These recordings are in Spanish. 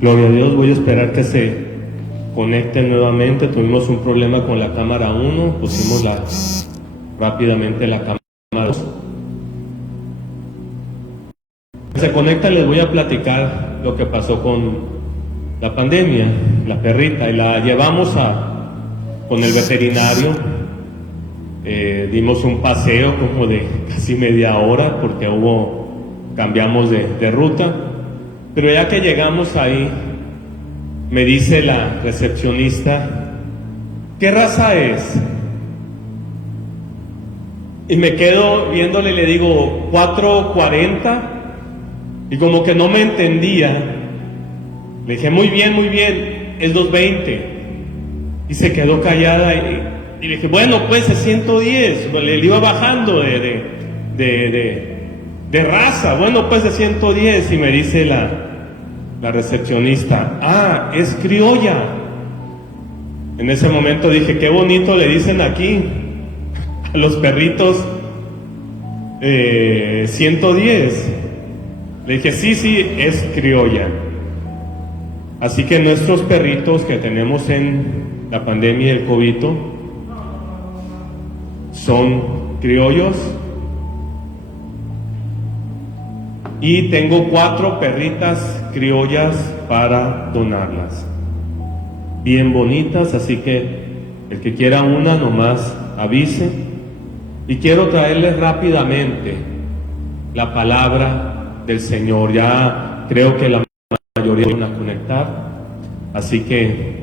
Gloria a Dios, voy a esperar que se conecten nuevamente. Tuvimos un problema con la cámara 1, pusimos rápidamente la cámara 2. Se conecta, les voy a platicar lo que pasó con la pandemia, la perrita, y la llevamos con el veterinario. Dimos un paseo como de casi media hora porque cambiamos de ruta, pero ya que llegamos ahí, me dice la recepcionista, ¿qué raza es? Y me quedo viéndole y le digo, 440, y como que no me entendía. Le dije, muy bien, es 220. Y se quedó callada y le dije, bueno, pues es 110. Le iba bajando de raza. Bueno, pues es 110. Y me dice la recepcionista, es criolla. En ese momento dije, qué bonito le dicen aquí a los perritos 110. Le dije, sí, es criolla. Así que nuestros perritos que tenemos en la pandemia del COVID son criollos. Y tengo 4 perritas criollas para donarlas. Bien bonitas, así que el que quiera una nomás avise. Y quiero traerles rápidamente la palabra del Señor. Ya creo que la mayoría van a conectar. Así que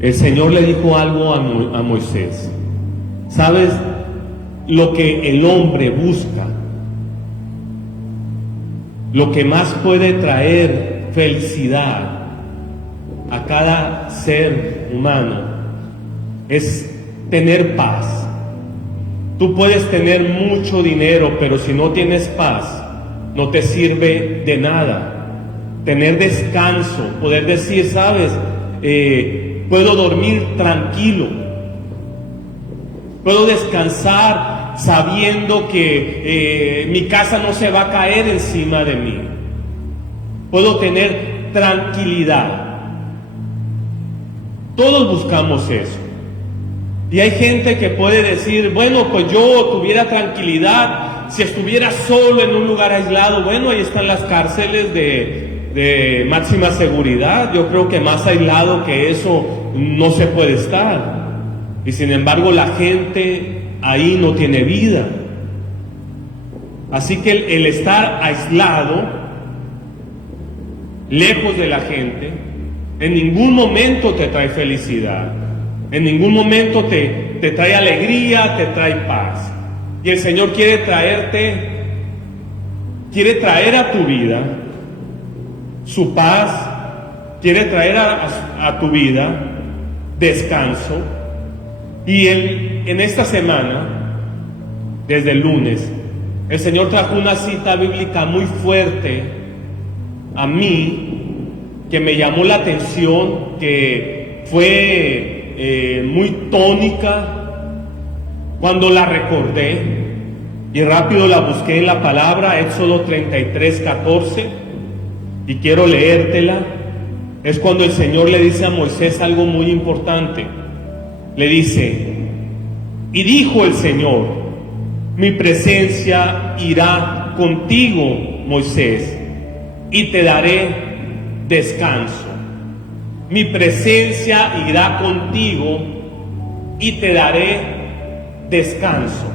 el Señor le dijo algo a Moisés. ¿Sabes lo que el hombre busca? Lo que más puede traer felicidad a cada ser humano es tener paz. Tú puedes tener mucho dinero, pero si no tienes paz, no te sirve de nada. Tener descanso, poder decir, sabes, puedo dormir tranquilo, puedo descansar sabiendo que mi casa no se va a caer encima de mí. Puedo tener tranquilidad. Todos buscamos eso. Y hay gente que puede decir, bueno, pues yo tuviera tranquilidad si estuviera solo en un lugar aislado. Bueno, ahí están las cárceles de máxima seguridad. Yo creo que más aislado que eso no se puede estar. Y sin embargo la gente ahí no tiene vida. Así que el estar aislado, lejos de la gente, en ningún momento te trae felicidad. En ningún momento te trae alegría, te trae paz. Y el Señor quiere traer a tu vida su paz, quiere traer a tu vida descanso. Y en esta semana, desde el lunes, el Señor trajo una cita bíblica muy fuerte a mí, que me llamó la atención, que fue muy tónica cuando la recordé, y rápido la busqué en la palabra, Éxodo 33:14, y quiero leértela. Es cuando el Señor le dice a Moisés algo muy importante. Le dice, y dijo el Señor, mi presencia irá contigo, Moisés, y te daré descanso. Mi presencia irá contigo y te daré descanso.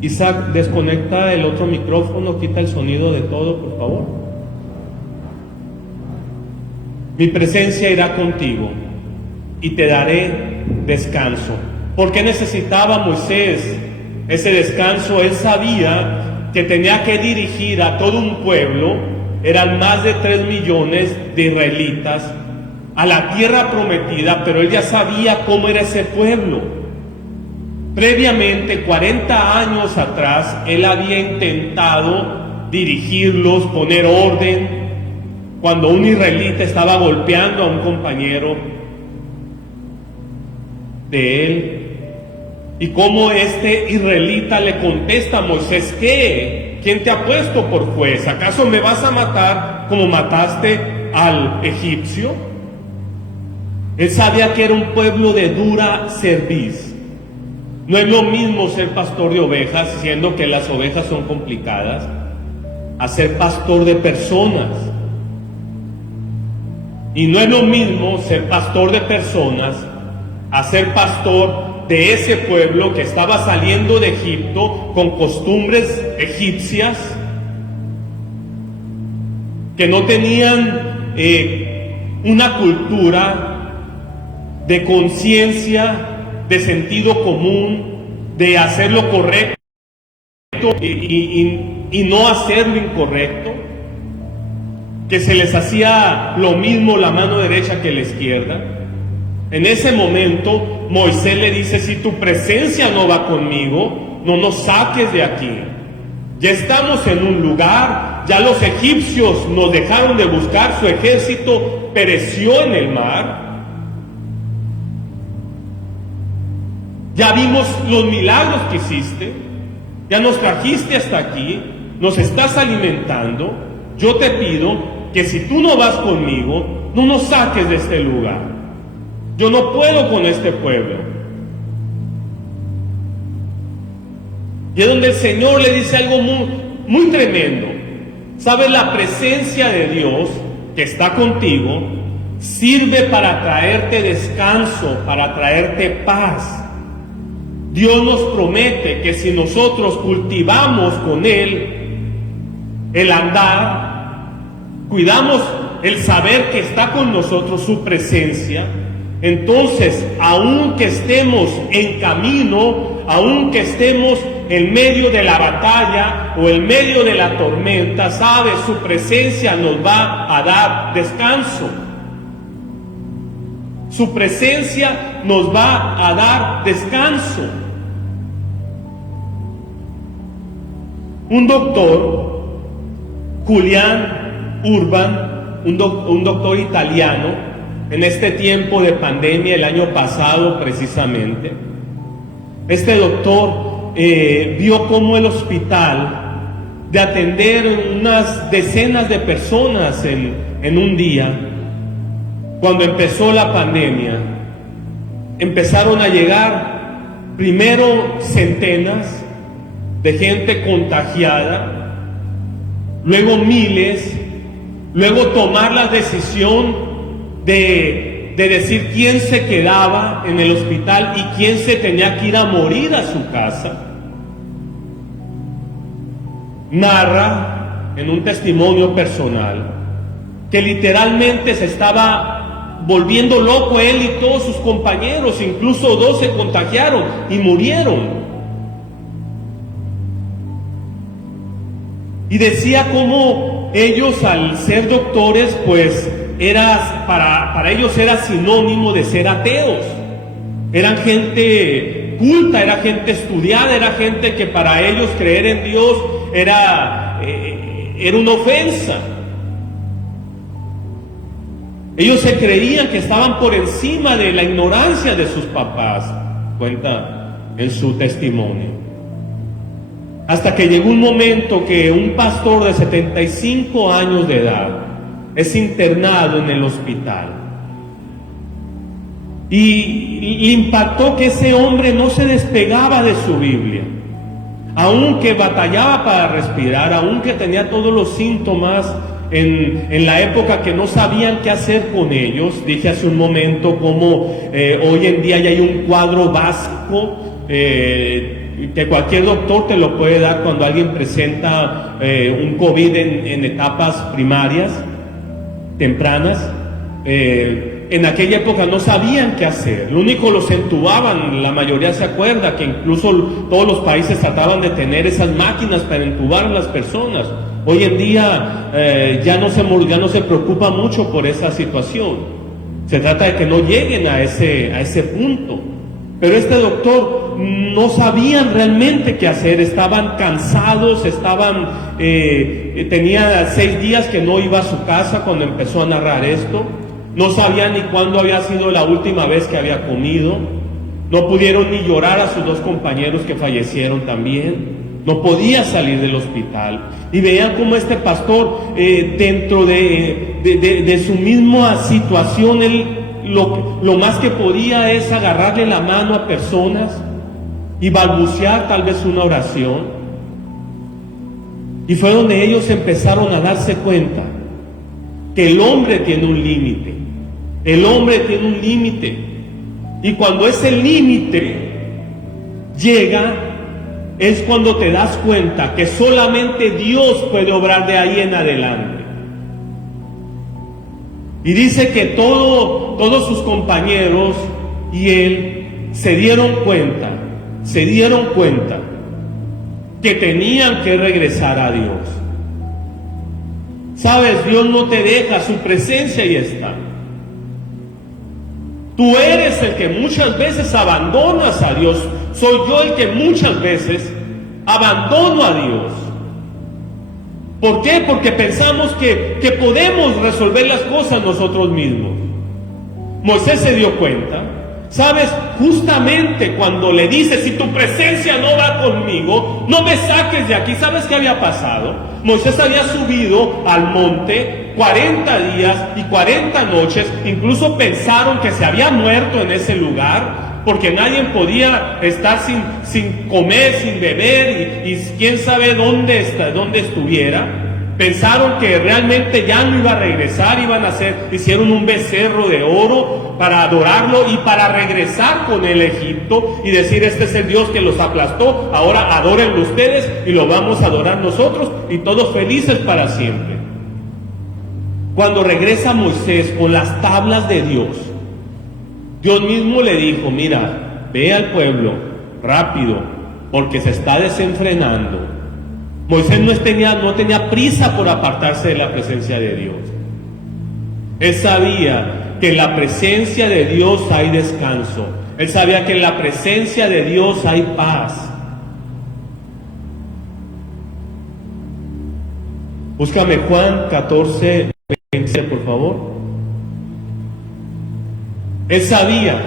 Isaac, desconecta el otro micrófono, quita el sonido de todo, por favor. Mi presencia irá contigo y te daré descanso. ¿Por qué necesitaba Moisés ese descanso? Él sabía que tenía que dirigir a todo un pueblo, eran más de 3 millones de israelitas, a la tierra prometida, pero él ya sabía cómo era ese pueblo. Previamente, 40 años atrás, él había intentado dirigirlos, poner orden, cuando un israelita estaba golpeando a un compañero de él. Y cómo este israelita le contesta a Moisés: ¿qué? ¿Quién te ha puesto por juez? ¿Acaso me vas a matar como mataste al egipcio? Él sabía que era un pueblo de dura cerviz. No es lo mismo ser pastor de ovejas, siendo que las ovejas son complicadas, a ser pastor de personas. Y no es lo mismo ser pastor de personas a ser pastor de ese pueblo que estaba saliendo de Egipto con costumbres egipcias, que no tenían una cultura de conciencia, de sentido común, de hacer lo correcto y no hacer lo incorrecto, que se les hacía lo mismo la mano derecha que la izquierda. En ese momento Moisés le dice: si tu presencia no va conmigo, no nos saques de aquí. Ya estamos en un lugar, ya los egipcios nos dejaron de buscar, su ejército pereció en el mar. Ya vimos los milagros que hiciste, ya nos trajiste hasta aquí, nos estás alimentando. Yo te pido que si tú no vas conmigo, no nos saques de este lugar. Yo no puedo con este pueblo. Y es donde el Señor le dice algo muy tremendo. ¿Sabes? La presencia de Dios que está contigo sirve para traerte descanso, para traerte paz. Dios nos promete que si nosotros cultivamos con Él el andar, cuidamos el saber que está con nosotros su presencia, entonces, aunque estemos en camino, aunque estemos en medio de la batalla o en medio de la tormenta, ¿sabes? Su presencia nos va a dar descanso. Su presencia nos va a dar descanso. Un doctor, Julian Urban, un doctor italiano, en este tiempo de pandemia, el año pasado precisamente, este doctor vio cómo el hospital, de atender unas decenas de personas en un día, cuando empezó la pandemia, empezaron a llegar primero centenas de gente contagiada, luego miles, luego tomar la decisión de decir quién se quedaba en el hospital y quién se tenía que ir a morir a su casa. Narra en un testimonio personal que literalmente se estaba volviendo loco él y todos sus compañeros, incluso 2 se contagiaron y murieron. Y decía cómo ellos, al ser doctores, pues para ellos era sinónimo de ser ateos. Eran gente culta, era gente estudiada, era gente que para ellos creer en Dios era una ofensa. Ellos se creían que estaban por encima de la ignorancia de sus papás, cuenta en su testimonio. Hasta que llegó un momento que un pastor de 75 años de edad es internado en el hospital. Y le impactó que ese hombre no se despegaba de su Biblia. Aunque batallaba para respirar, aunque tenía todos los síntomas en la época que no sabían qué hacer con ellos. Dije hace un momento cómo hoy en día ya hay un cuadro básico que cualquier doctor te lo puede dar cuando alguien presenta un COVID en etapas primarias, tempranas. En aquella época no sabían qué hacer, lo único los entubaban. La mayoría se acuerda que incluso todos los países trataban de tener esas máquinas para entubar a las personas. Hoy en día ya no se preocupa mucho por esa situación. Se trata de que no lleguen a ese punto. Pero este doctor no sabían realmente qué hacer, estaban cansados, tenía 6 días que no iba a su casa cuando empezó a narrar esto. No sabía ni cuándo había sido la última vez que había comido. No pudieron ni llorar a sus dos compañeros que fallecieron también. No podía salir del hospital. Y vean cómo este pastor, dentro de su misma situación, él lo más que podía es agarrarle la mano a personas y balbucear tal vez una oración. Y fue donde ellos empezaron a darse cuenta que el hombre tiene un límite. El hombre tiene un límite. Y cuando ese límite llega, es cuando te das cuenta que solamente Dios puede obrar de ahí en adelante. Y dice que todos sus compañeros y él se dieron cuenta que tenían que regresar a Dios. Sabes, Dios no te deja, su presencia ahí está. Tú eres el que muchas veces abandonas a Dios. Soy yo el que muchas veces abandono a Dios. ¿Por qué? Porque pensamos que podemos resolver las cosas nosotros mismos. Moisés se dio cuenta. ¿Sabes? Justamente cuando le dice, si tu presencia no va conmigo, no me saques de aquí. ¿Sabes qué había pasado? Moisés había subido al monte 40 días y 40 noches. Incluso pensaron que se había muerto en ese lugar, porque nadie podía estar sin comer, sin beber, y quién sabe dónde estuviera. Pensaron que realmente ya no iba a regresar, hicieron un becerro de oro para adorarlo y para regresar con el Egipto y decir, este es el Dios que los aplastó, ahora adórenlo ustedes y lo vamos a adorar nosotros, y todos felices para siempre. Cuando regresa Moisés con las tablas de Dios, Dios mismo le dijo, mira, ve al pueblo rápido, porque se está desenfrenando. Moisés no tenía prisa por apartarse de la presencia de Dios. Él sabía que en la presencia de Dios hay descanso. Él sabía que en la presencia de Dios hay paz. Búscame Juan 14, 20, por favor. Él sabía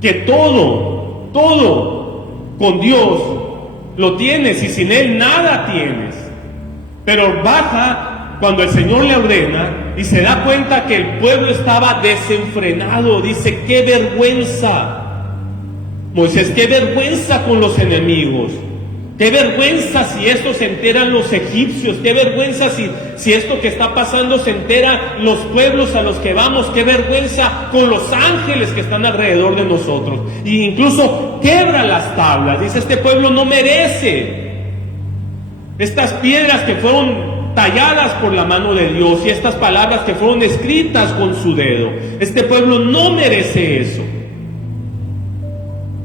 que todo con Dios lo tienes, y sin Él nada tienes. Pero baja cuando el Señor le ordena y se da cuenta que el pueblo estaba desenfrenado. Dice, qué vergüenza, Moisés, qué vergüenza con los enemigos. Qué vergüenza si esto se enteran los egipcios. Qué vergüenza si esto que está pasando se enteran los pueblos a los que vamos. Qué vergüenza con los ángeles que están alrededor de nosotros. Y incluso quebra las tablas. Dice, este pueblo no merece estas piedras que fueron talladas por la mano de Dios y estas palabras que fueron escritas con su dedo. Este pueblo no merece eso.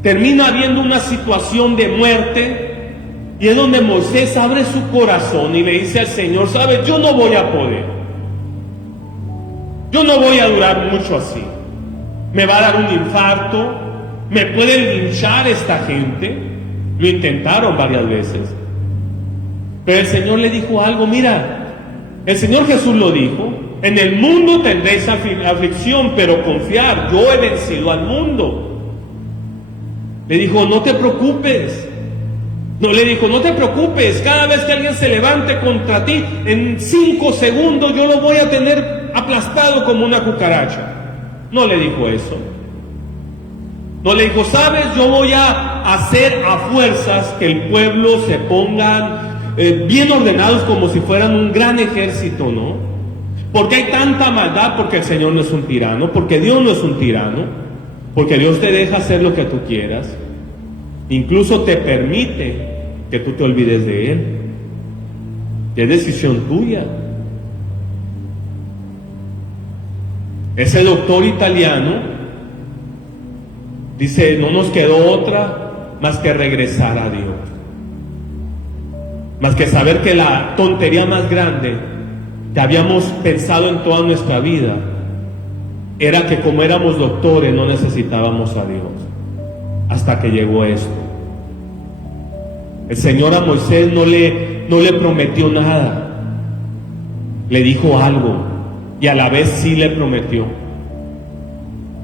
Termina habiendo una situación de muerte. Y es donde Moisés abre su corazón y le dice al Señor, ¿sabes? Yo no voy a poder. Yo no voy a durar mucho así. Me va a dar un infarto. Me pueden linchar esta gente. Lo intentaron varias veces. Pero el Señor le dijo algo, mira, el Señor Jesús lo dijo, en el mundo tendréis aflicción, pero confiar, yo he vencido al mundo. Le dijo, no te preocupes. No, le dijo, no te preocupes, cada vez que alguien se levante contra ti, en 5 segundos yo lo voy a tener aplastado como una cucaracha. No le dijo eso. No le dijo, sabes, yo voy a hacer a fuerzas que el pueblo se pongan bien ordenados como si fueran un gran ejército, ¿no? Porque hay tanta maldad, porque el Señor no es un tirano, porque Dios no es un tirano, porque Dios te deja hacer lo que tú quieras. Incluso te permite que tú te olvides de Él. Es decisión tuya. Ese doctor italiano dice, no nos quedó otra más que regresar a Dios. Más que saber que la tontería más grande que habíamos pensado en toda nuestra vida era que como éramos doctores no necesitábamos a Dios. Hasta que llegó esto. El Señor a Moisés no le prometió nada. Le dijo algo y a la vez sí le prometió.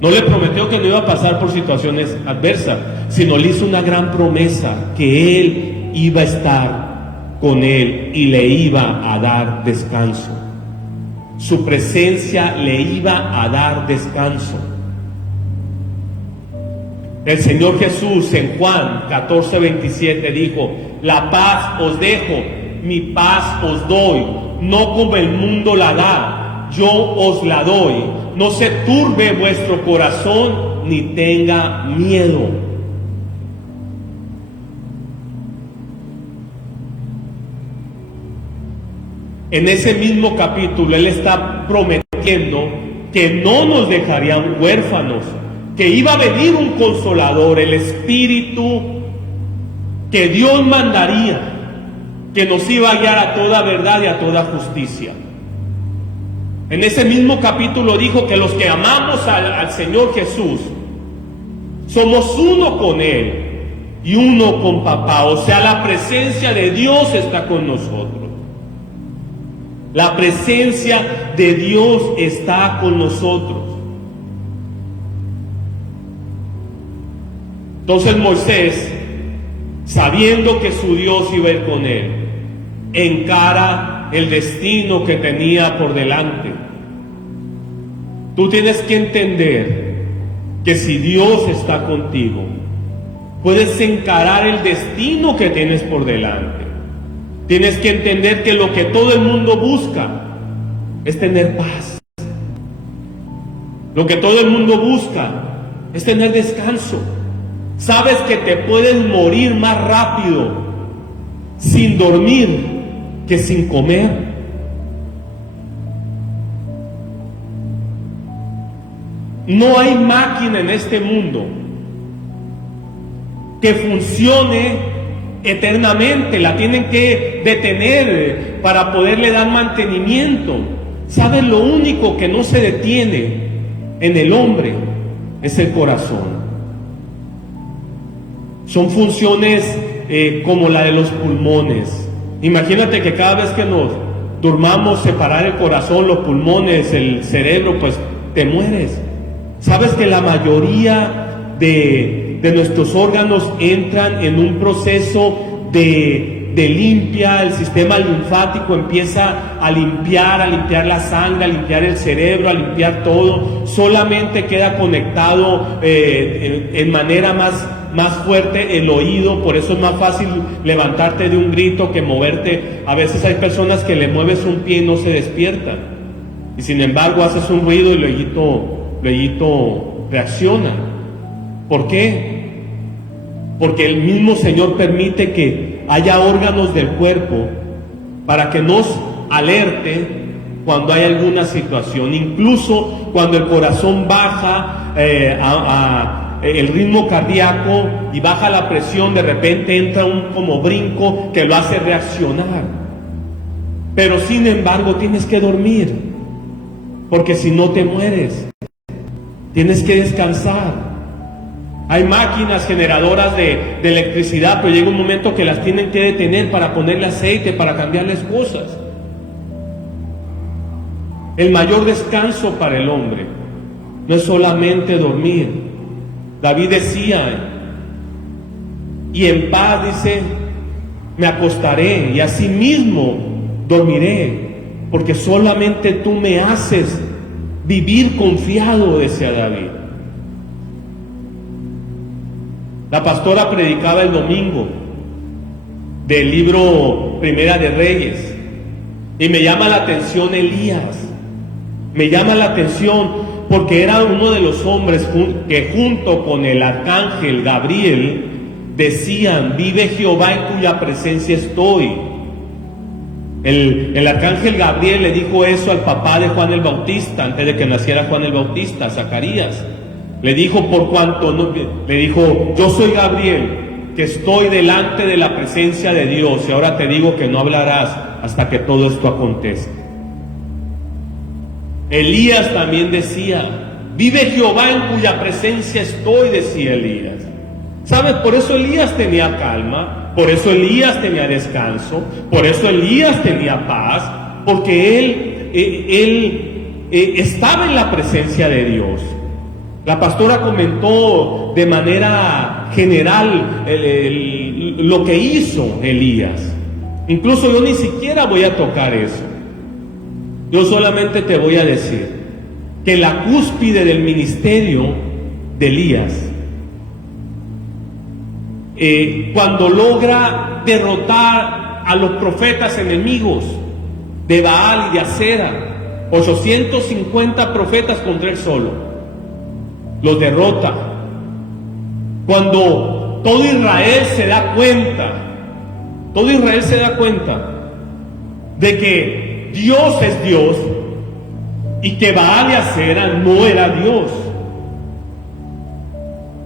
No le prometió que no iba a pasar por situaciones adversas, sino le hizo una gran promesa, que Él iba a estar con él y le iba a dar descanso. Su presencia le iba a dar descanso. El Señor Jesús en Juan 14:27 dijo: la paz os dejo, mi paz os doy, no como el mundo la da, yo os la doy. No se turbe vuestro corazón ni tenga miedo. En ese mismo capítulo Él está prometiendo que no nos dejarían huérfanos, que iba a venir un consolador, el Espíritu que Dios mandaría, que nos iba a guiar a toda verdad y a toda justicia. En ese mismo capítulo dijo que los que amamos al Señor Jesús somos uno con Él y uno con Papá. O sea, la presencia de Dios está con nosotros. La presencia de Dios está con nosotros. Entonces Moisés, sabiendo que su Dios iba a ir con él, encara el destino que tenía por delante. Tú tienes que entender que si Dios está contigo, puedes encarar el destino que tienes por delante. Tienes que entender que lo que todo el mundo busca es tener paz. Lo que todo el mundo busca es tener descanso. Sabes que te puedes morir más rápido sin dormir que sin comer. No hay máquina en este mundo que funcione eternamente. La tienen que detener para poderle dar mantenimiento. ¿Sabes? Lo único que no se detiene en el hombre es el corazón. Son funciones como la de los pulmones. Imagínate que cada vez que nos durmamos, separar el corazón, los pulmones, el cerebro, pues te mueres. ¿Sabes que la mayoría de nuestros órganos entran en un proceso de limpia? El sistema linfático empieza a limpiar la sangre, a limpiar el cerebro, a limpiar todo. Solamente queda conectado en manera más fuerte el oído. Por eso es más fácil levantarte de un grito que moverte. A veces hay personas que le mueves un pie y no se despiertan, y sin embargo haces un ruido y luego reacciona. ¿Por qué? Porque el mismo Señor permite que haya órganos del cuerpo para que nos alerte cuando hay alguna situación. Incluso cuando el corazón baja el ritmo cardíaco y baja la presión, de repente entra un como brinco que lo hace reaccionar. Pero sin embargo tienes que dormir, porque si no te mueres. Tienes que descansar. Hay máquinas generadoras de electricidad, pero llega un momento que las tienen que detener para ponerle aceite, para cambiarles cosas. El mayor descanso para el hombre no es solamente dormir. David decía, y en paz, dice, me acostaré y asimismo dormiré, porque solamente tú me haces vivir confiado, decía David. La pastora predicaba el domingo del libro Primera de Reyes, y me llama la atención Elías. Me llama la atención porque era uno de los hombres que junto con el arcángel Gabriel decían: vive Jehová en cuya presencia estoy. El arcángel Gabriel le dijo eso al papá de Juan el Bautista, antes de que naciera Juan el Bautista, Zacarías. Le dijo, le dijo: yo soy Gabriel, que estoy delante de la presencia de Dios, y ahora te digo que no hablarás hasta que todo esto acontezca. Elías también decía: vive Jehová en cuya presencia estoy, decía Elías. ¿Sabes? Por eso Elías tenía calma, por eso Elías tenía descanso, por eso Elías tenía paz, porque él estaba en la presencia de Dios. La pastora comentó de manera general lo que hizo Elías. Incluso yo ni siquiera voy a tocar eso. Yo solamente te voy a decir que la cúspide del ministerio de Elías, cuando logra derrotar a los profetas enemigos de Baal y de Acera, 850 profetas contra él solo, los derrota. Cuando todo Israel se da cuenta de que Dios es Dios y que Baal y Acera no era Dios.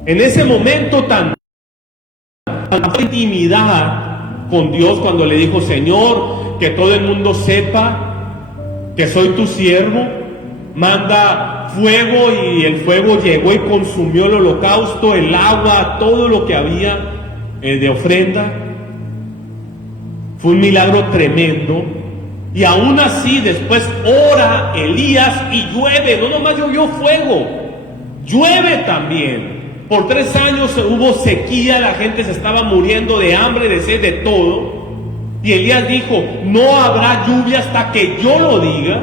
En ese momento tan intimidad con Dios, cuando le dijo: Señor, que todo el mundo sepa que soy tu siervo, manda fuego, y el fuego llegó y consumió el holocausto, el agua, todo lo que había de ofrenda. Fue un milagro tremendo. Y aún así después ora Elías y llueve. No nomás llovió fuego, llueve también. Por 3 años hubo sequía, la gente se estaba muriendo de hambre, de sed, de todo. Y Elías dijo: no habrá lluvia hasta que yo lo diga,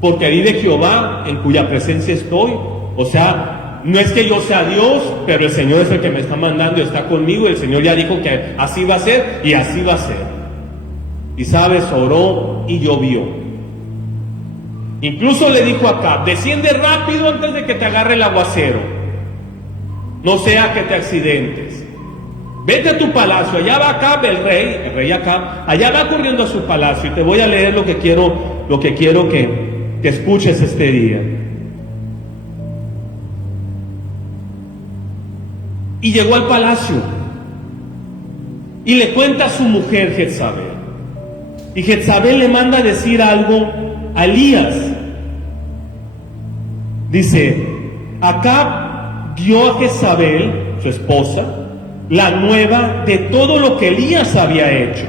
porque vive Jehová en cuya presencia estoy. O sea, no es que yo sea Dios, pero el Señor es el que me está mandando y está conmigo. Y el Señor ya dijo que así va a ser, y así va a ser. Y sabes, oró y llovió. Incluso le dijo a Acab: desciende rápido antes de que te agarre el aguacero, no sea que te accidentes. Vete a tu palacio. Allá va Acab, el rey Acab, allá va corriendo a su palacio. Y te voy a leer lo que quiero que escuches este día. Y llegó al palacio y le cuenta a su mujer Jezabel. Y Jezabel le manda a decir algo a Elías. Dice: Acab dio a Jezabel, su esposa, la nueva de todo lo que Elías había hecho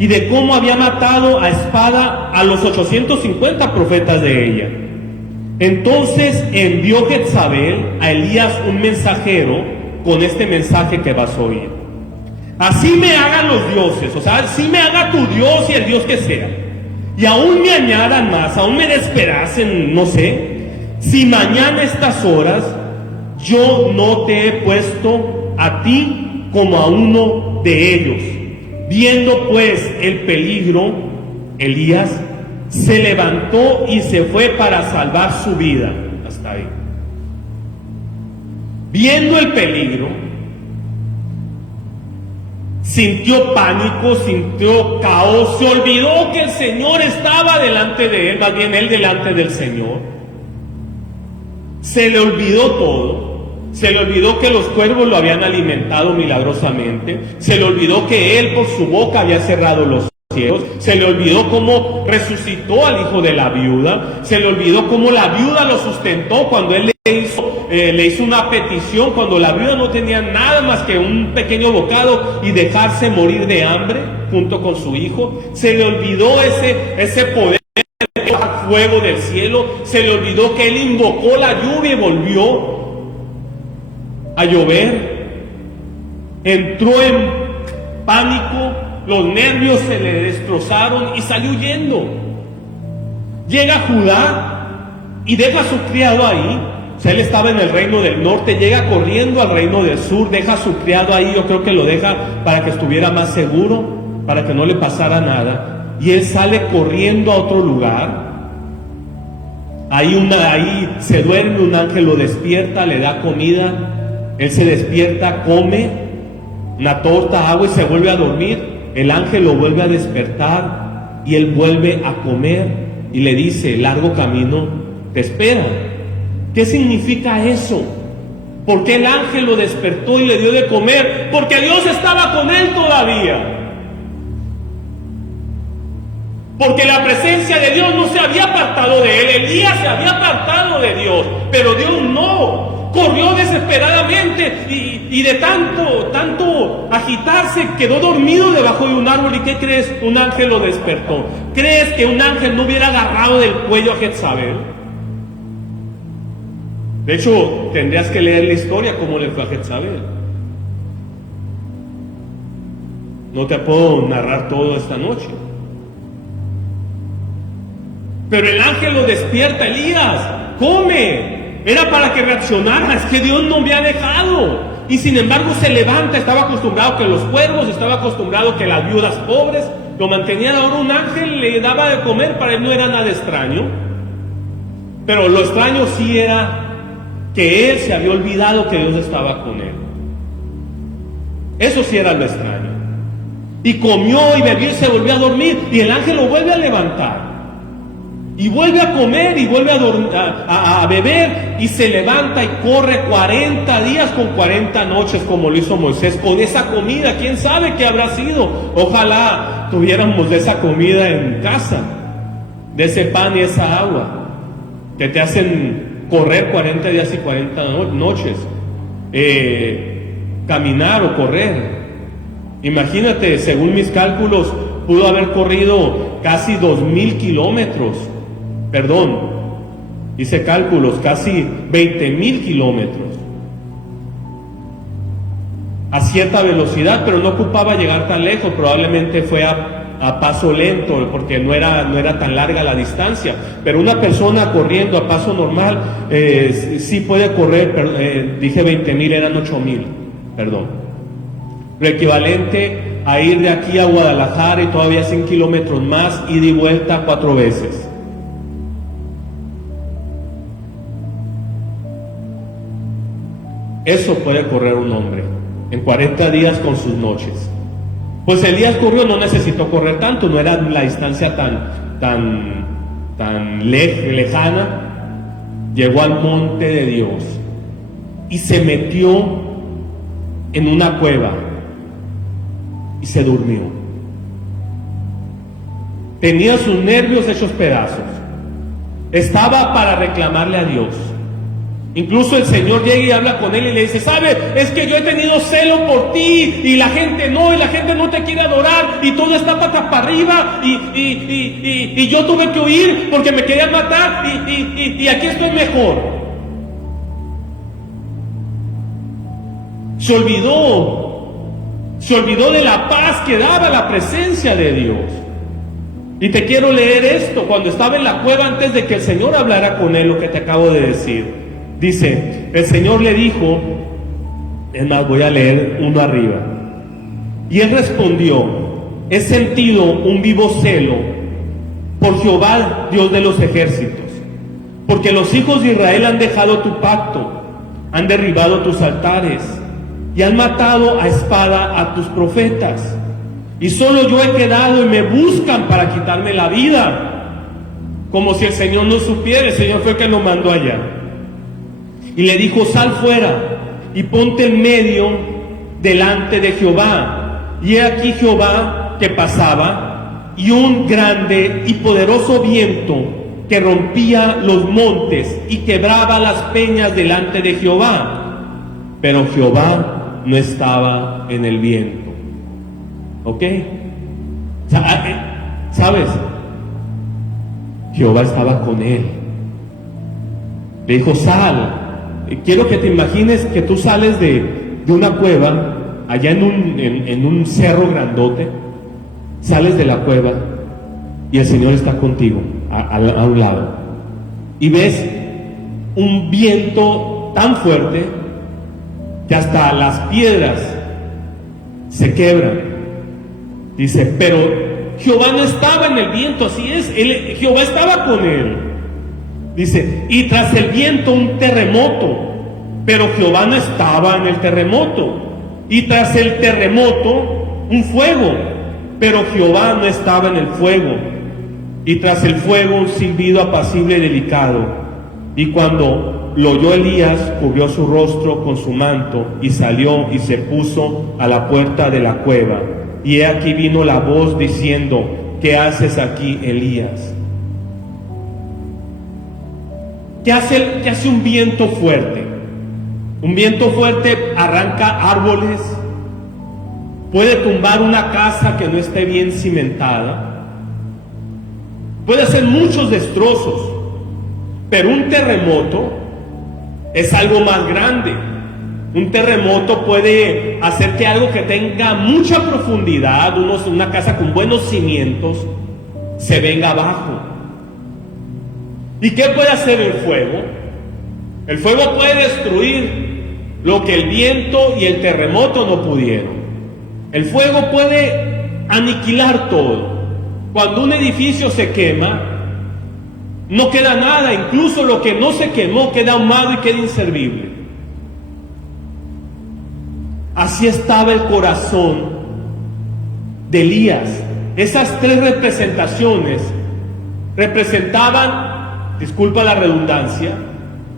y de cómo había matado a espada a los 850 profetas de ella. Entonces envió Jezabel a Elías un mensajero con este mensaje que vas a oír: así me hagan los dioses, o sea, así me haga tu Dios y el Dios que sea, y aún me añadan más, aún me despedacen, no sé, si mañana a estas horas yo no te he puesto a ti como a uno de ellos. Viendo pues el peligro, Elías se levantó y se fue para salvar su vida. Hasta ahí. Viendo el peligro, sintió pánico, sintió caos, se olvidó que el Señor estaba delante de él, más bien él delante del Señor. Se le olvidó todo. Se le olvidó que los cuervos lo habían alimentado milagrosamente. Se le olvidó que él por su boca había cerrado los cielos. Se le olvidó cómo resucitó al hijo de la viuda. Se le olvidó cómo la viuda lo sustentó cuando él le hizo una petición, cuando la viuda no tenía nada más que un pequeño bocado y dejarse morir de hambre junto con su hijo. Se le olvidó ese poder, fuego del cielo. Se le olvidó que él invocó la lluvia y volvió a llover. Entró en pánico, los nervios se le destrozaron y salió huyendo. Llega Judá y deja a su criado ahí. O sea, él estaba en el reino del norte, llega corriendo al reino del sur, deja a su criado ahí. Yo creo que lo deja para que estuviera más seguro, para que no le pasara nada. Y él sale corriendo a otro lugar. Ahí se duerme, un ángel lo despierta, le da comida. Él se despierta, come una torta, agua y se vuelve a dormir. El ángel lo vuelve a despertar y él vuelve a comer y le dice: largo camino te espera. ¿Qué significa eso? ¿Por qué el ángel lo despertó y le dio de comer? Porque Dios estaba con él todavía. Porque la presencia de Dios no se había apartado de él. Elías se había apartado de Dios, pero Dios no. Corrió desesperadamente y de tanto agitarse quedó dormido debajo de un árbol. ¿Y qué crees? Un ángel lo despertó. ¿Crees que un ángel no hubiera agarrado del cuello a Jezabel? De hecho, tendrías que leer la historia como le fue a Jezabel. No te puedo narrar todo esta noche. Pero el ángel lo despierta: Elías, come. Era para que reaccionara: es que Dios no me ha dejado. Y sin embargo se levanta. Estaba acostumbrado que los cuervos, estaba acostumbrado que las viudas pobres lo mantenían. Ahora un ángel le daba de comer. Para él no era nada extraño. Pero lo extraño sí era que él se había olvidado que Dios estaba con él. Eso sí era lo extraño. Y comió y bebió y se volvió a dormir. Y el ángel lo vuelve a levantar. Y vuelve a comer y vuelve a beber. Y se levanta y corre 40 días con 40 noches, como lo hizo Moisés, con esa comida. ¿Quién sabe qué habrá sido? Ojalá tuviéramos de esa comida en casa, de ese pan y esa agua que te hacen correr 40 días y 40 noches, caminar o correr. Imagínate, según mis cálculos, pudo haber corrido casi 2,000 kilómetros. Perdón, hice cálculos, casi 20,000 kilómetros a cierta velocidad, pero no ocupaba llegar tan lejos. Probablemente fue a paso lento, porque no era tan larga la distancia. Pero una persona corriendo a paso normal sí puede correr, dije 20,000, eran 8,000, perdón. Lo equivalente a ir de aquí a Guadalajara y todavía 100 kilómetros más, ida y vuelta 4 veces. Eso puede correr un hombre en 40 días con sus noches. Pues Elías corrió, no necesitó correr tanto, no era la distancia tan lejana. Llegó al monte de Dios y se metió en una cueva y se durmió. Tenía sus nervios hechos pedazos. Estaba para reclamarle a Dios. Incluso el Señor llega y habla con él y le dice: ¿sabe? Es que yo he tenido celo por ti y la gente no te quiere adorar y todo está patas para arriba y yo tuve que huir porque me querían matar y aquí estoy mejor. Se olvidó de la paz que daba la presencia de Dios. Y te quiero leer esto, cuando estaba en la cueva, antes de que el Señor hablara con él, lo que te acabo de decir. Dice, el Señor le dijo, es más, voy a leer uno arriba. Y él respondió: he sentido un vivo celo por Jehová, Dios de los ejércitos, porque los hijos de Israel han dejado tu pacto, han derribado tus altares y han matado a espada a tus profetas. Y solo yo he quedado y me buscan para quitarme la vida. Como si el Señor no supiera. El Señor fue el que lo mandó allá. Y le dijo: sal fuera y ponte en medio delante de Jehová. Y he aquí Jehová que pasaba, y un grande y poderoso viento que rompía los montes y quebraba las peñas delante de Jehová. Pero Jehová no estaba en el viento. ¿Ok? ¿Sabes? Jehová estaba con él. Le dijo: sal. Quiero que te imagines que tú sales de una cueva, allá en un cerro grandote. Sales de la cueva y el Señor está contigo, a un lado. Y ves un viento tan fuerte que hasta las piedras se quebran. Dice, pero Jehová no estaba en el viento, así es, Jehová estaba con él. Dice, y tras el viento un terremoto, pero Jehová no estaba en el terremoto. Y tras el terremoto un fuego, pero Jehová no estaba en el fuego. Y tras el fuego un silbido apacible y delicado. Y cuando lo oyó Elías, cubrió su rostro con su manto y salió y se puso a la puerta de la cueva. Y he aquí vino la voz diciendo: ¿qué haces aquí, Elías? ¿Qué hace un viento fuerte? Un viento fuerte arranca árboles, puede tumbar una casa que no esté bien cimentada, puede hacer muchos destrozos, pero un terremoto es algo más grande. Un terremoto puede hacer que algo que tenga mucha profundidad, una casa con buenos cimientos, se venga abajo. ¿Y qué puede hacer el fuego? El fuego puede destruir lo que el viento y el terremoto no pudieron. El fuego puede aniquilar todo. Cuando un edificio se quema, no queda nada, incluso lo que no se quemó queda ahumado y queda inservible. Así estaba el corazón de Elías. Esas tres representaciones representaban, disculpa la redundancia,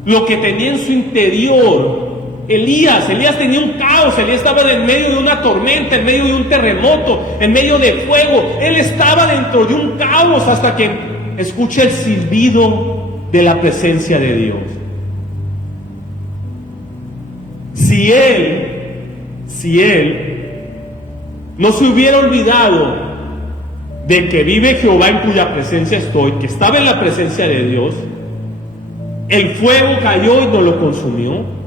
lo que tenía en su interior Elías tenía un caos. Elías estaba en medio de una tormenta, en medio de un terremoto, en medio de fuego. Él estaba dentro de un caos hasta que escucha el silbido de la presencia de Dios. Si él no se hubiera olvidado de que vive Jehová en cuya presencia estoy, que estaba en la presencia de Dios, el fuego cayó y no lo consumió.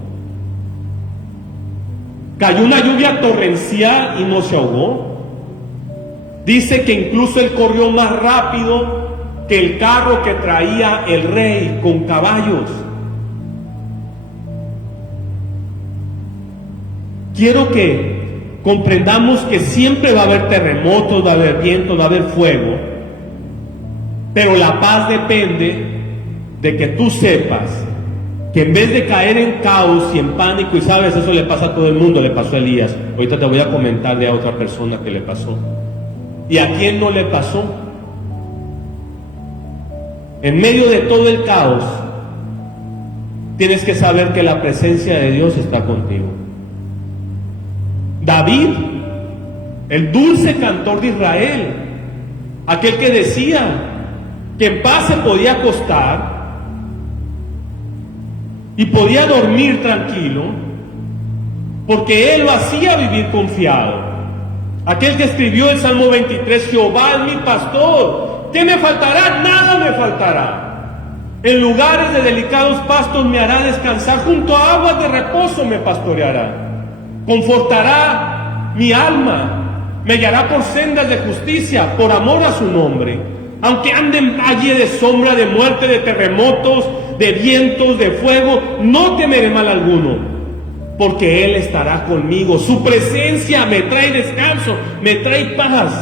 Cayó una lluvia torrencial y no se ahogó. Dice que incluso él corrió más rápido que el carro que traía el rey con caballos. Quiero que comprendamos que siempre va a haber terremotos, va a haber vientos, va a haber fuego, pero la paz depende de que tú sepas que en vez de caer en caos y en pánico, y sabes, eso le pasa a todo el mundo, le pasó a Elías. Ahorita te voy a comentar de a otra persona que le pasó. ¿Y a quién no le pasó? En medio de todo el caos, tienes que saber que la presencia de Dios está contigo. David, el dulce cantor de Israel, aquel que decía que en paz se podía acostar y podía dormir tranquilo, porque él lo hacía vivir confiado. Aquel que escribió el Salmo 23, Jehová es mi pastor, ¿qué me faltará? Nada me faltará. En lugares de delicados pastos me hará descansar, junto a aguas de reposo me pastoreará. Confortará mi alma, me guiará por sendas de justicia, por amor a su nombre. Aunque ande en valle de sombra, de muerte, de terremotos, de vientos, de fuego, no temeré mal alguno, porque Él estará conmigo. Su presencia me trae descanso, me trae paz,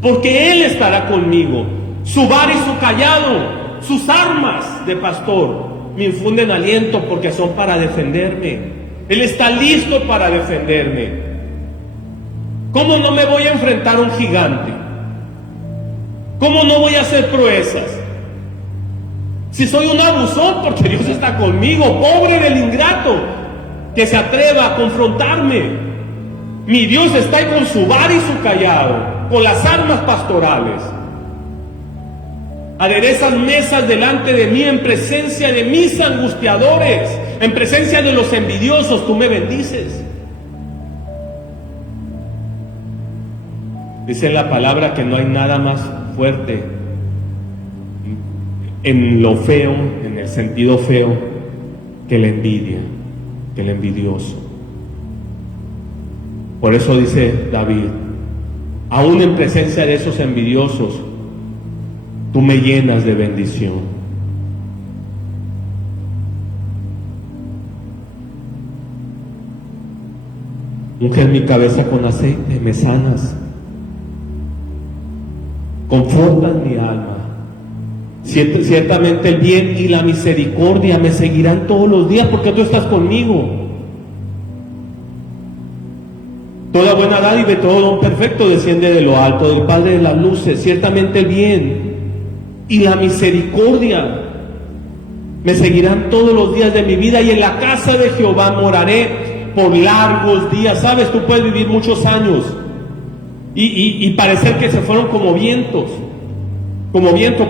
porque Él estará conmigo. Su vara y su callado, sus armas de pastor, me infunden aliento, porque son para defenderme. Él está listo para defenderme. ¿Cómo no me voy a enfrentar a un gigante? ¿Cómo no voy a hacer proezas? Si soy un abusón, porque Dios está conmigo. Pobre del ingrato que se atreva a confrontarme. Mi Dios está ahí con su vara y su callado, con las armas pastorales. Aderezas mesas delante de mí en presencia de mis angustiadores, en presencia de los envidiosos, tú me bendices. Dice la palabra que no hay nada más fuerte en lo feo, en el sentido feo, que la envidia, que el envidioso. Por eso dice David, aún en presencia de esos envidiosos, tú me llenas de bendición. Unge mi cabeza con aceite, me sanas, confortas mi alma. Ciertamente el bien y la misericordia me seguirán todos los días, porque tú estás conmigo. Toda buena dádiva y todo don perfecto desciende de lo alto, del Padre de las luces. Ciertamente el bien y la misericordia me seguirán todos los días de mi vida, y en la casa de Jehová moraré por largos días. Sabes, tú puedes vivir muchos años y parecer que se fueron como vientos,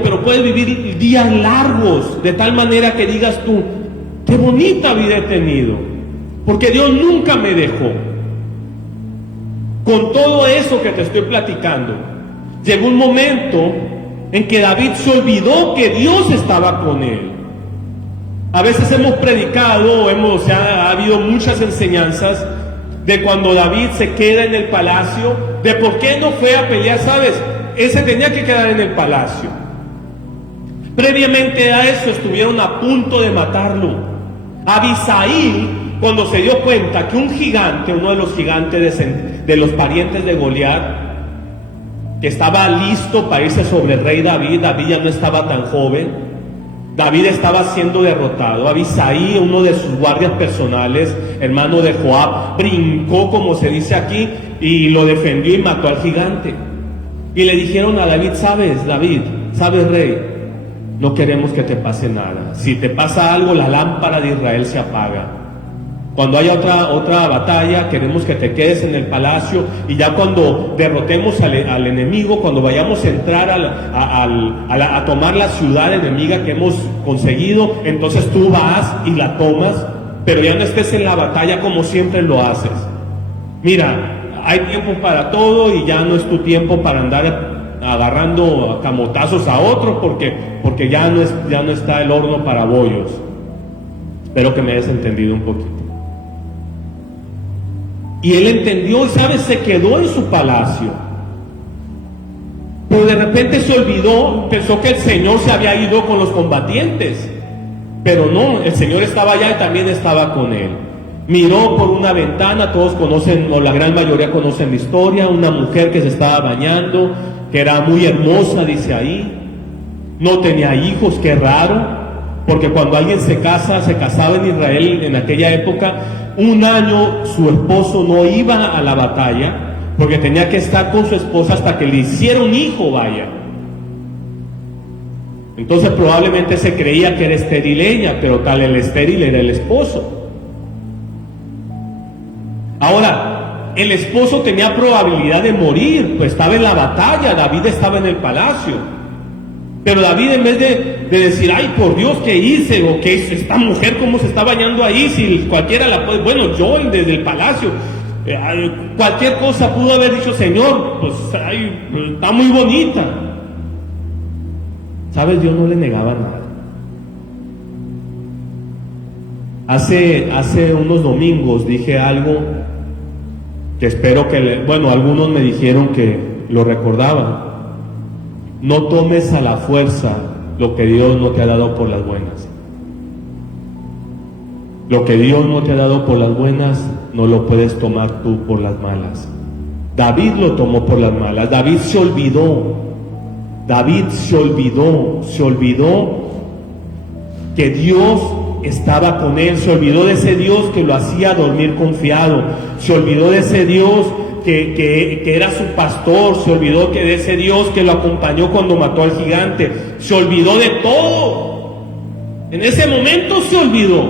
pero puedes vivir días largos, de tal manera que digas tú, qué bonita vida he tenido, porque Dios nunca me dejó. Con todo eso que te estoy platicando, llegó un momento en que David se olvidó que Dios estaba con él. A veces hemos predicado, ha habido muchas enseñanzas de cuando David se queda en el palacio, de por qué no fue a pelear, ¿sabes? Él se tenía que quedar en el palacio. Previamente a eso estuvieron a punto de matarlo. Abisaí, cuando se dio cuenta que un gigante, uno de los gigantes de los parientes de Goliat, que estaba listo para irse sobre el rey David, David ya no estaba tan joven, David estaba siendo derrotado. Abisaí, uno de sus guardias personales, hermano de Joab, brincó, como se dice aquí, y lo defendió y mató al gigante. Y le dijeron a David, David, sabes, rey, no queremos que te pase nada. Si te pasa algo, la lámpara de Israel se apaga. Cuando haya otra batalla, queremos que te quedes en el palacio, y ya cuando derrotemos al enemigo, cuando vayamos a entrar a tomar la ciudad enemiga que hemos conseguido, entonces tú vas y la tomas, pero ya no estés en la batalla como siempre lo haces. Mira, hay tiempo para todo y ya no es tu tiempo para andar agarrando camotazos a otros, porque ya no está el horno para bollos. Espero que me hayas entendido un poquito. Y él entendió, y ¿sabes? Se quedó en su palacio. Pero de repente se olvidó, pensó que el Señor se había ido con los combatientes. Pero no, el Señor estaba allá y también estaba con él. Miró por una ventana, todos conocen, o la gran mayoría conocen la historia, una mujer que se estaba bañando, que era muy hermosa, dice ahí. No tenía hijos, qué raro, porque cuando alguien se casaba en Israel en aquella época, un año su esposo no iba a la batalla, porque tenía que estar con su esposa hasta que le hiciera un hijo, vaya. Entonces probablemente se creía que era estéril ella, pero tal el estéril era el esposo. Ahora, el esposo tenía probabilidad de morir, pues estaba en la batalla, David estaba en el palacio. Pero David, en vez de decir, ay, por Dios, ¿qué hice? O ¿qué hizo esta mujer? ¿Cómo se está bañando ahí? Si cualquiera la puede, bueno, yo desde el palacio, cualquier cosa pudo haber dicho, Señor, pues está muy bonita. ¿Sabes? Dios no le negaba nada. Hace unos domingos dije algo que espero que, algunos me dijeron que lo recordaban. No tomes a la fuerza lo que Dios no te ha dado por las buenas. Lo que Dios no te ha dado por las buenas, no lo puedes tomar tú por las malas. David lo tomó por las malas. David se olvidó que Dios estaba con él, se olvidó de ese Dios que lo hacía dormir confiado, se olvidó de ese Dios que era su pastor, se olvidó de ese Dios que lo acompañó cuando mató al gigante, se olvidó de todo. En ese momento se olvidó.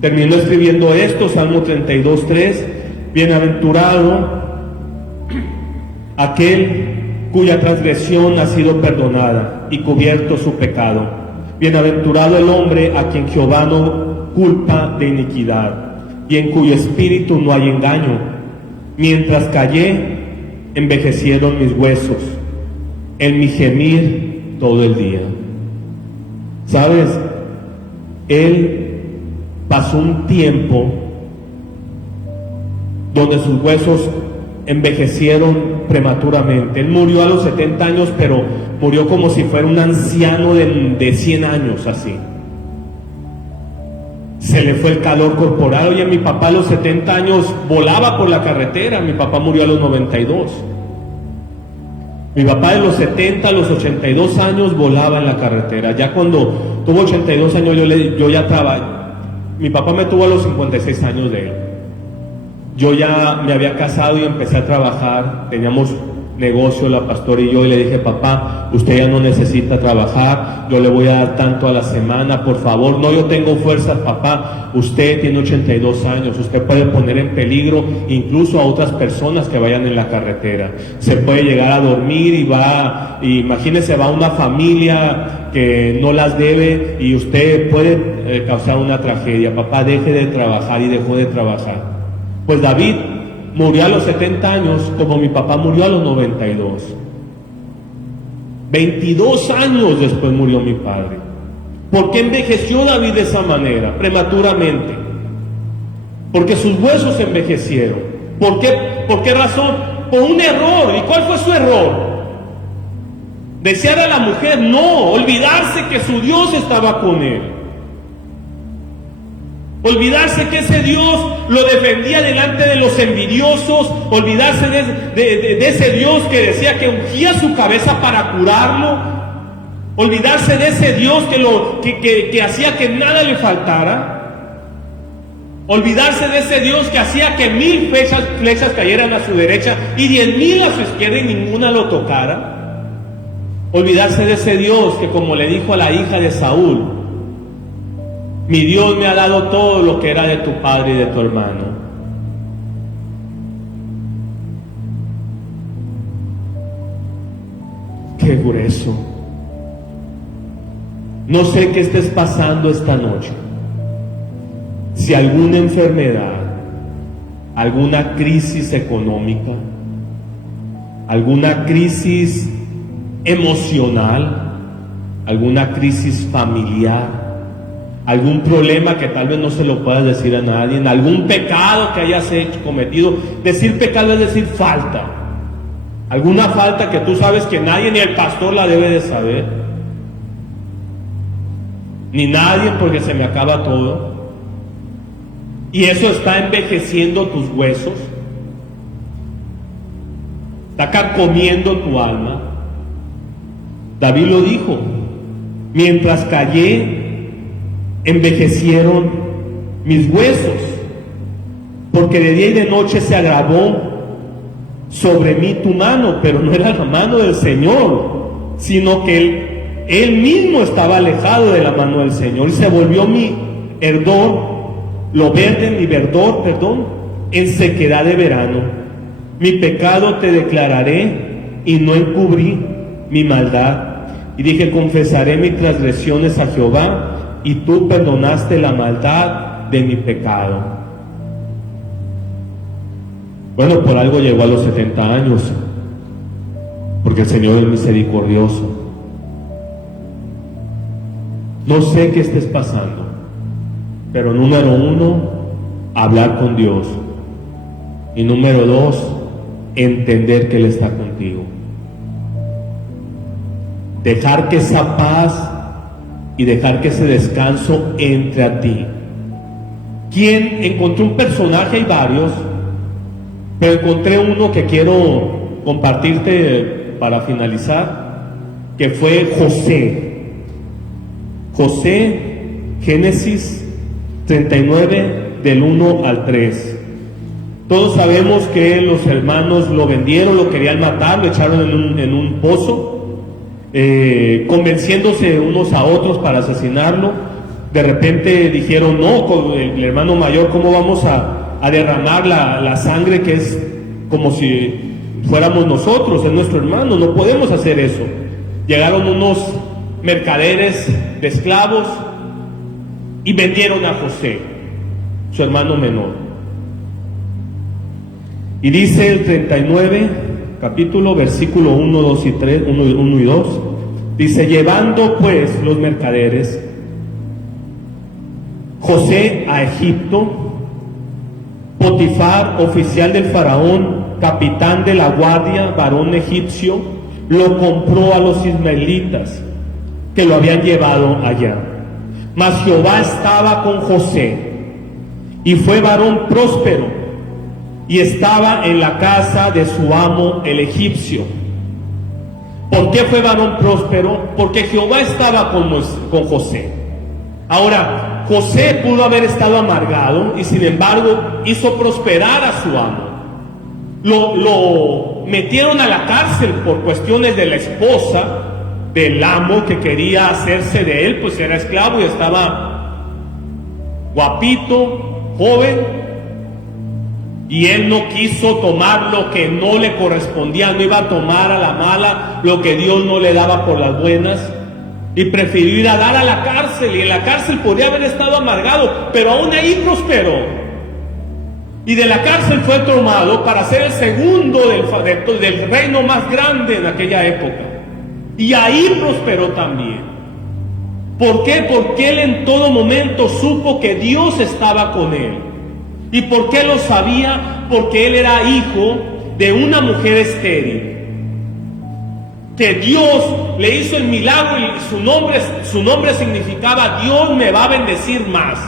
Terminó escribiendo esto, Salmo 32:3, bienaventurado aquel cuya transgresión ha sido perdonada y cubierto su pecado. Bienaventurado el hombre a quien Jehová no culpa de iniquidad y en cuyo espíritu no hay engaño. Mientras callé, envejecieron mis huesos en mi gemir todo el día. ¿Sabes? Él pasó un tiempo donde sus huesos envejecieron prematuramente. Él murió a los 70 años, pero murió como si fuera un anciano de 100 años, así. Se le fue el calor corporal. Oye, mi papá a los 70 años volaba por la carretera. Mi papá murió a los 92. Mi papá de los 70 a los 82 años volaba en la carretera. Ya cuando tuvo 82 años yo ya trabajé. Mi papá me tuvo a los 56 años de él. Yo ya me había casado y empecé a trabajar. Teníamos negocio, la pastora y yo, y le dije, papá, usted ya no necesita trabajar, yo le voy a dar tanto a la semana, por favor. No, yo tengo fuerzas, papá, usted tiene 82 años, usted puede poner en peligro incluso a otras personas que vayan en la carretera, se puede llegar a dormir imagínese, va una familia que no las debe y usted puede causar una tragedia. Papá, deje de trabajar, y dejó de trabajar. Pues David murió a los 70 años, como mi papá murió a los 92. 22 años después murió mi padre. ¿Por qué envejeció David de esa manera, prematuramente? Porque sus huesos envejecieron. ¿Por qué razón? Por un error. ¿Y cuál fue su error? Desear a la mujer, no, olvidarse que su Dios estaba con él. Olvidarse que ese Dios lo defendía delante de los envidiosos, olvidarse de ese Dios que decía que ungía su cabeza para curarlo, olvidarse de ese Dios que hacía que nada le faltara, olvidarse de ese Dios que hacía que 1000 flechas cayeran a su derecha y 10,000 a su izquierda y ninguna lo tocara. Olvidarse de ese Dios que, como le dijo a la hija de Saúl, mi Dios me ha dado todo lo que era de tu padre y de tu hermano. Qué grueso. No sé qué estés pasando esta noche. Si alguna enfermedad, alguna crisis económica, alguna crisis emocional, alguna crisis familiar, algún problema que tal vez no se lo puedas decir a nadie, algún pecado que hayas cometido. Decir pecado es decir falta, alguna falta que tú sabes que nadie, ni el pastor la debe de saber, ni nadie, porque se me acaba todo, y eso está envejeciendo tus huesos, está carcomiendo tu alma. David lo dijo: mientras callé, envejecieron mis huesos, porque de día y de noche se agravó sobre mí tu mano. Pero no era la mano del Señor, sino que él mismo estaba alejado de la mano del Señor, y se volvió mi verdor, en sequedad de verano. Mi pecado te declararé, y no encubrí mi maldad. Y dije: confesaré mis transgresiones a Jehová, y tú perdonaste la maldad de mi pecado. Bueno, por algo llegó a los 70 años, porque el Señor es misericordioso. No sé qué estés pasando, pero número 1, hablar con Dios, y número 2, entender que Él está contigo. Dejar que esa paz y dejar que ese descanso entre a ti. ¿Quién? Encontré un personaje, hay varios, pero encontré uno que quiero compartirte para finalizar, que fue José. José, Génesis 39, del 1 al 3. Todos sabemos que los hermanos lo vendieron, lo querían matar, lo echaron en un pozo, convenciéndose unos a otros para asesinarlo. De repente dijeron: no, con el hermano mayor, ¿cómo vamos a derramar la sangre que es como si fuéramos nosotros? Es nuestro hermano, no podemos hacer eso. Llegaron unos mercaderes de esclavos y vendieron a José, su hermano menor. Y dice el 39 capítulo, versículo 1, 2 y 3, 1 y 2, dice: llevando pues los mercaderes José a Egipto, Potifar, oficial del faraón, capitán de la guardia, varón egipcio, lo compró a los ismaelitas que lo habían llevado allá. Mas Jehová estaba con José, y fue varón próspero, y estaba en la casa de su amo el egipcio. ¿Por qué fue varón próspero? Porque Jehová estaba con José. Ahora, José pudo haber estado amargado, y sin embargo hizo prosperar a su amo. Lo metieron a la cárcel por cuestiones de la esposa del amo, que quería hacerse de él, pues era esclavo y estaba guapito, joven, y él no quiso tomar lo que no le correspondía, no iba a tomar a la mala lo que Dios no le daba por las buenas, y prefirió ir a dar a la cárcel. Y en la cárcel podría haber estado amargado, pero aún ahí prosperó, y de la cárcel fue tomado para ser el segundo del reino más grande en aquella época. Y ahí prosperó también. ¿Por qué? Porque él en todo momento supo que Dios estaba con él. ¿Y por qué lo sabía? Porque él era hijo de una mujer estéril, que Dios le hizo el milagro y su nombre significaba Dios me va a bendecir más.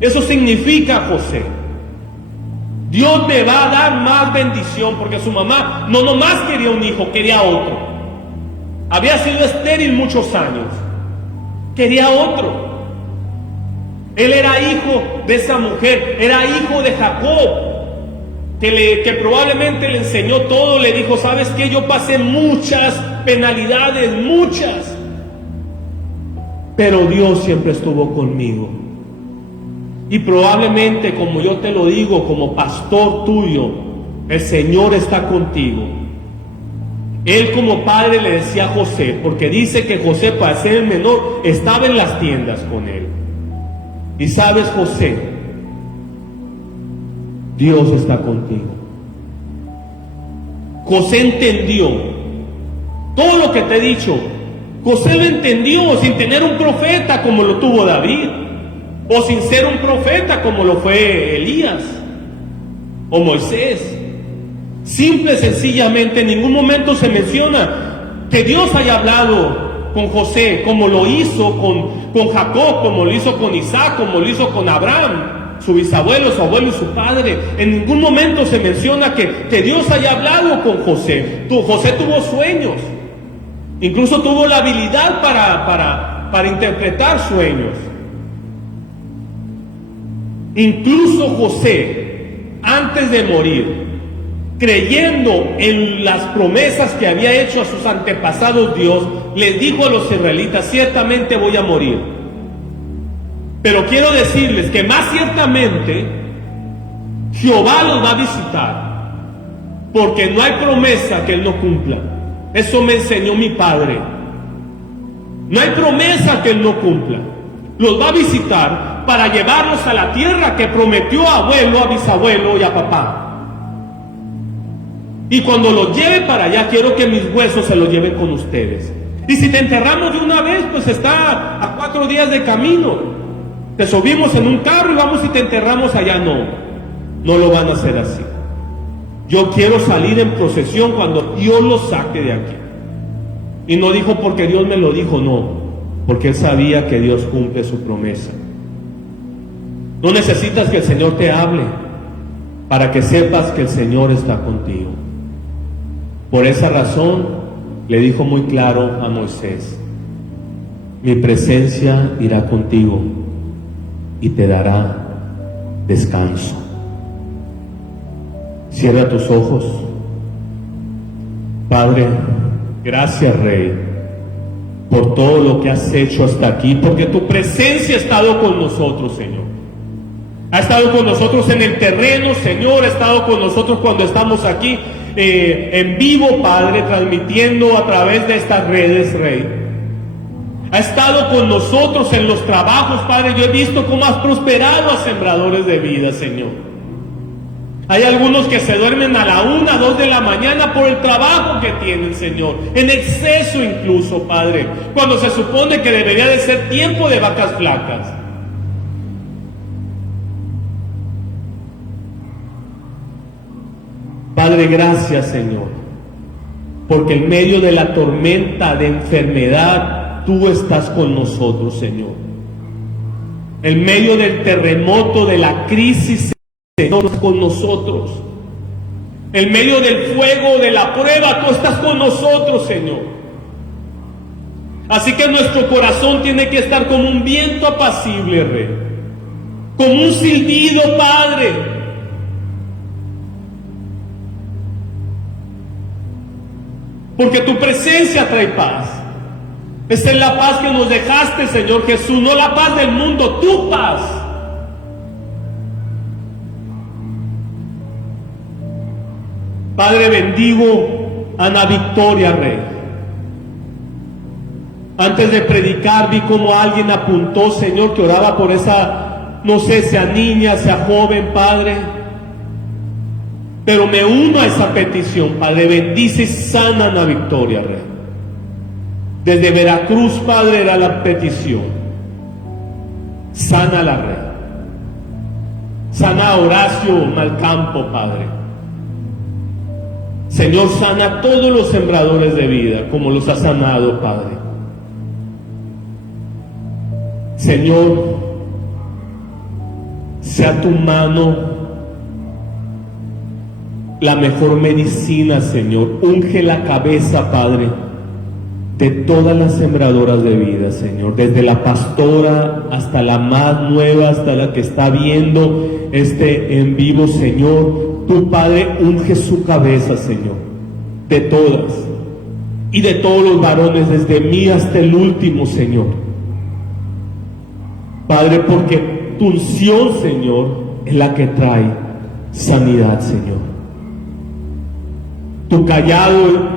Eso significa José. Dios me va a dar más bendición, porque su mamá no nomás quería un hijo, quería otro. Había sido estéril muchos años, quería otro. Él era hijo de esa mujer, era hijo de Jacob, que probablemente le enseñó todo. Le dijo, ¿sabes qué? Yo pasé muchas penalidades, muchas, pero Dios siempre estuvo conmigo. Y probablemente, como yo te lo digo, como pastor tuyo, el Señor está contigo. Él como padre le decía a José, porque dice que José, para ser el menor, estaba en las tiendas con él. Y sabes, José, Dios está contigo. José entendió todo lo que te he dicho. José lo entendió sin tener un profeta como lo tuvo David, o sin ser un profeta como lo fue Elías o Moisés. Simple, sencillamente, en ningún momento se menciona que Dios haya hablado con José como lo hizo con Jacob, como lo hizo con Isaac, como lo hizo con Abraham, su bisabuelo, su abuelo y su padre. En ningún momento se menciona que Dios haya hablado con José. José tuvo sueños, incluso tuvo la habilidad para interpretar sueños. Incluso José, antes de morir, creyendo en las promesas que había hecho a sus antepasados Dios, les dijo a los israelitas, ciertamente voy a morir. Pero quiero decirles que más ciertamente Jehová los va a visitar, porque no hay promesa que Él no cumpla. Eso me enseñó mi padre. No hay promesa que Él no cumpla. Los va a visitar para llevarlos a la tierra que prometió a abuelo, a bisabuelo y a papá. Y cuando los lleve para allá, quiero que mis huesos se los lleven con ustedes. Y si te enterramos de una vez, pues está a 4 días de camino. Te subimos en un carro y vamos y te enterramos allá. No lo van a hacer así. Yo quiero salir en procesión cuando Dios los saque de aquí. Y no dijo porque Dios me lo dijo, no, porque Él sabía que Dios cumple su promesa. No necesitas que el Señor te hable para que sepas que el Señor está contigo. Por esa razón le dijo muy claro a Moisés, mi presencia irá contigo y te dará descanso. Cierra tus ojos. Padre, gracias, Rey, por todo lo que has hecho hasta aquí, porque tu presencia ha estado con nosotros, Señor. Ha estado con nosotros en el terreno, Señor, ha estado con nosotros cuando estamos aquí en vivo, Padre, transmitiendo a través de estas redes, Rey. Ha estado con nosotros en los trabajos, Padre. Yo he visto cómo has prosperado a sembradores de vida, Señor. Hay algunos que se duermen a la 1, 2 de la mañana por el trabajo que tienen, Señor. En exceso incluso, Padre, cuando se supone que debería de ser tiempo de vacas flacas. Padre, gracias, Señor, porque en medio de la tormenta de enfermedad, tú estás con nosotros, Señor. En medio del terremoto, de la crisis, Señor, estás con nosotros. En medio del fuego, de la prueba, tú estás con nosotros, Señor. Así que nuestro corazón tiene que estar como un viento apacible, Rey, como un silbido, Padre. Porque tu presencia trae paz. Esa es la paz que nos dejaste, Señor Jesús, no la paz del mundo, tu paz. Padre, bendigo a Ana Victoria, Rey. Antes de predicar vi como alguien apuntó, Señor, que oraba por esa, no sé, sea niña, sea joven, Padre. Pero me uno a esa petición, Padre. Bendice y sana a Ana Victoria, Rey. Desde Veracruz, Padre, era la petición. Sana a la red. Sana a Horacio Malcampo, Padre. Señor, sana a todos los sembradores de vida, como los ha sanado, Padre. Señor, sea tu mano la mejor medicina, Señor. Unge la cabeza, Padre, de todas las sembradoras de vida, Señor, desde la pastora hasta la más nueva, hasta la que está viendo este en vivo, Señor. Tu Padre, unge su cabeza, Señor, de todas y de todos los varones, desde mí hasta el último, Señor. Padre, porque tu unción, Señor, es la que trae sanidad, Señor. Tu callado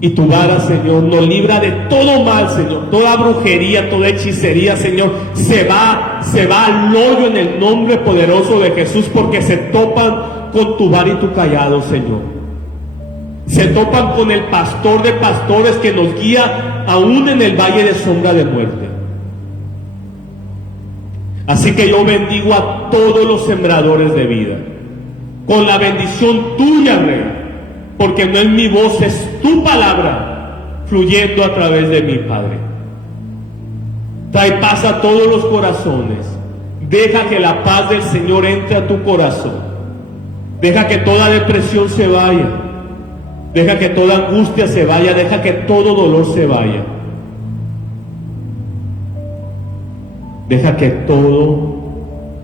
y tu vara, Señor, nos libra de todo mal, Señor. Toda brujería, toda hechicería, Señor, se va al hoyo en el nombre poderoso de Jesús, porque se topan con tu vara y tu callado, Señor. Se topan con el pastor de pastores que nos guía aún en el valle de sombra de muerte. Así que yo bendigo a todos los sembradores de vida, con la bendición tuya, Rey. Porque no es mi voz, es tu palabra fluyendo a través de mí, Padre. Trae paz a todos los corazones. Deja que la paz del Señor entre a tu corazón. Deja que toda depresión se vaya. Deja que toda angustia se vaya. Deja que todo dolor se vaya. Deja que todo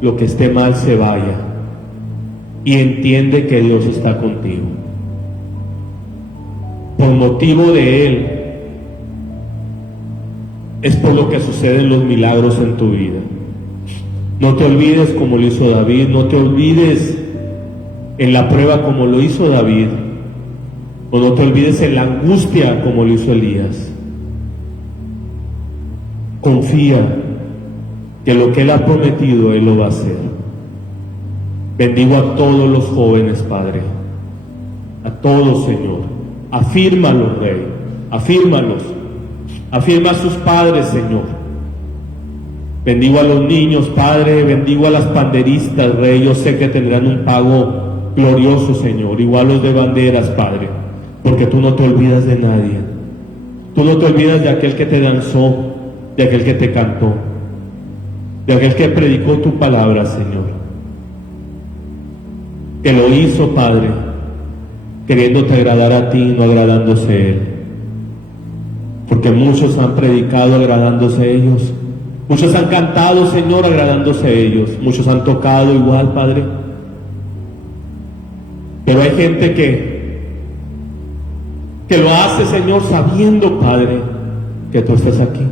lo que esté mal se vaya. Y entiende que Dios está contigo. Por motivo de Él es por lo que suceden los milagros en tu vida. No te olvides como lo hizo David, no te olvides en la prueba como lo hizo David, o no te olvides en la angustia como lo hizo Elías. Confía que lo que Él ha prometido, Él lo va a hacer. Bendigo a todos los jóvenes, Padre, a todos, Señor. Afírmalos, Rey, afírmalos. Afirma a sus padres, Señor. Bendigo a los niños, Padre, bendigo a las panderistas, Rey. Yo sé que tendrán un pago glorioso, Señor. Igual los de banderas, Padre, porque tú no te olvidas de nadie. Tú no te olvidas de aquel que te danzó, de aquel que te cantó, de aquel que predicó tu palabra, Señor. Que lo hizo, Padre, queriéndote agradar a ti, no agradándose Él. Porque muchos han predicado agradándose ellos. Muchos han cantado, Señor, agradándose ellos. Muchos han tocado igual, Padre. Pero hay gente que lo hace, Señor, sabiendo, Padre, que tú estás aquí.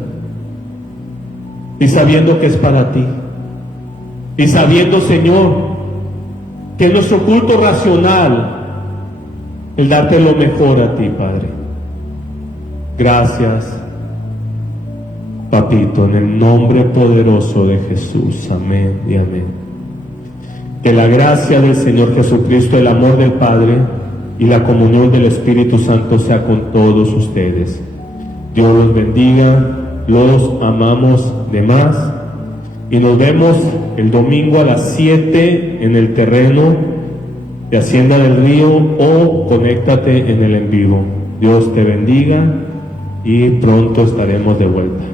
Y sabiendo que es para ti. Y sabiendo, Señor, que es nuestro culto racional el darte lo mejor a ti, Padre. Gracias, Papito, en el nombre poderoso de Jesús. Amén y amén. Que la gracia del Señor Jesucristo, el amor del Padre y la comunión del Espíritu Santo sea con todos ustedes. Dios los bendiga, los amamos de más y nos vemos el domingo a las 7 en el terreno de Hacienda del Río, o conéctate en el en vivo. Dios te bendiga y pronto estaremos de vuelta.